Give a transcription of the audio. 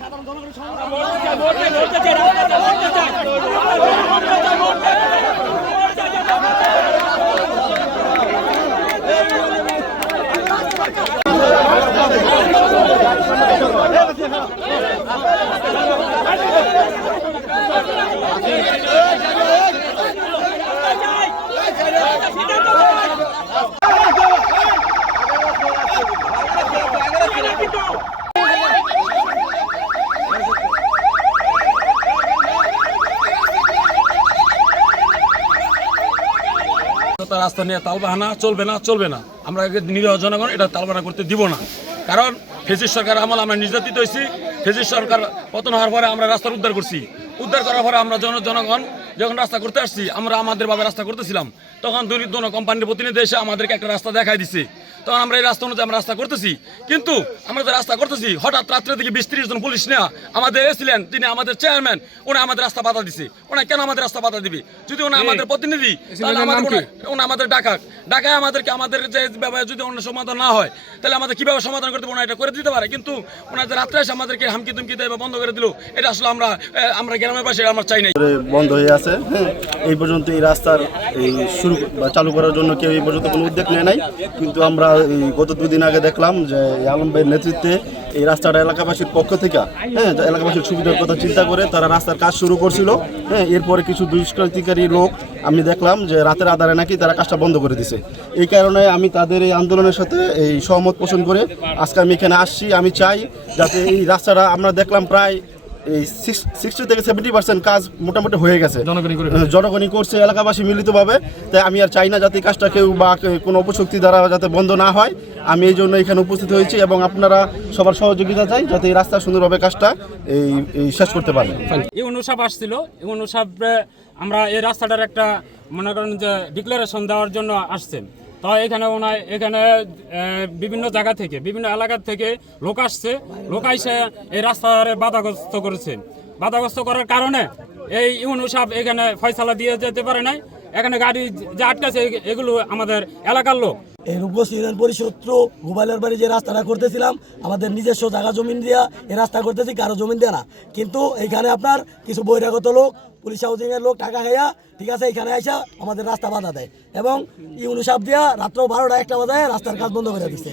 সাধারণ জনগণের সমস্যা তার রাস্তা নিয়ে তালবাহানা চলবে না চলবে না। আমরা নিরীহ জনগণ, এটা তালবাহানা করতে দিব না। কারণ ফেসিস সরকার আমল আমরা নির্যাতিত হয়েছি। ফেসিস সরকার পতন হওয়ার পরে আমরা রাস্তার উদ্ধার করছি। উদ্ধার করার পরে আমরা জন, জনগণ যখন রাস্তা করতে আসছি আমরা আমাদের ভাবে রাস্তা করতেছিলাম তখন দুই দোনো কোম্পানির প্রতিনিধি এসে আমাদেরকে একটা রাস্তা দেখাই দিছে। তখন আমরা এই রাস্তা অনুযায়ী আমরা রাস্তা করতেছি। কিন্তু আমরা যে রাস্তা করতেছি হঠাৎ রাত্রে দিকে বিশ ত্রিশ জন পুলিশ নেওয়া আমাদের এসেছিলেন তিনি আমাদের চেয়ারম্যান উনি আমাদের রাস্তা বাধা দিছে। ওনা কেন আমাদের রাস্তা বাধা দিবে? যদি ওনা আমাদের প্রতিনিধি তাহলে আমাদের ওনা- আমাদের ডাকাক ডাকায় আমাদেরকে আমাদের যে ব্যাপারে যদি অন্য সমাধান না হয় তাহলে আমাদের কীভাবে সমাধান করতে ওনা এটা করে দিতে পারে। কিন্তু ওনা যে রাত্রে এসে আমাদেরকে হামকি তুমকি দেয় বা বন্ধ করে দিল এটা আসলে আমরা আমরা গ্রামের পাশে আমরা চাই নাই। বন্ধ হয়ে আছে হ্যাঁ এই পর্যন্ত এই রাস্তার এই শুরু বা চালু করার জন্য কেউ এই পর্যন্ত কোনো উদ্যোগ নেয় নাই। কিন্তু আমরা গত দুদিন আগে দেখলাম যে আলম ভাইয়ের নেতৃত্বে এই রাস্তাটা এলাকাবাসীর পক্ষ থেকে হ্যাঁ এলাকাবাসীর সুবিধার কথা চিন্তা করে তারা রাস্তার কাজ শুরু করছিল হ্যাঁ এরপরে কিছু দুষ্কৃতিকারী লোক আমি দেখলাম যে রাতের আধারে নাকি তারা কাজটা বন্ধ করে দিছে। এই কারণে আমি তাদের এই আন্দোলনের সাথে এই সহমত পোষণ করে আজকে আমি এখানে আসছি, আমি চাই যাতে এই রাস্তাটা আমরা দেখলাম প্রায় এই সিক্সটি থেকে সেভেন্টি পার্সেন্ট কাজ মোটামুটি হয়ে গেছে। জনগণই করছে এলাকাবাসী মিলিতভাবে। তাই আমি আর চাই না যাতে কাজটা কেউ বা কে- কোনো অপশক্তি দ্বারা যাতে বন্ধ না হয়। আমি এই জন্য এখানে উপস্থিত হয়েছি এবং আপনারা সবার সহযোগিতা চাই যাতে এই রাস্তা সুন্দরভাবে কাজটা এই এই শেষ করতে পারেন এই সাহেব আসছিল। ইউনু সাহেব আমরা এই রাস্তাটার একটা মনে করেন যে ডিক্লারেশন দেওয়ার জন্য আসছেন। তো এখানে ওনার এখানে বিভিন্ন জায়গা থেকে, বিভিন্ন এলাকা থেকে লোক আসছে। লোক আসে এই রাস্তার বাধাগ্রস্ত করেছে। বাধাগ্রস্ত করার কারণে এই ইউনু সাহেব এখানে ফয়সালা দিয়ে যেতে পারে নাই। এখানে গাড়ি যে আটকাছে এগুলো আমাদের এলাকার লোক। এই রূপগঞ্জ ইউনিয়ন পরিষদ থ্রু মোবাইলের বাড়ি যে রাস্তাটা করতেছিলাম, আমাদের নিজস্ব জায়গা জমিন দিয়া এই রাস্তা করতেছি, কারও জমিন দেয়া না। কিন্তু এইখানে আপনার কিছু বহিরাগত লোক, পুলিশ হাউজিং এর লোক, টাকা খাইয়া ঠিক আছে এখানে আইসা আমাদের রাস্তা বাধা দেয়। এবং ইউনুসাব দিয়া রাত্র বারোটা একটা বাজায় রাস্তার কাজ বন্ধ করে দিচ্ছে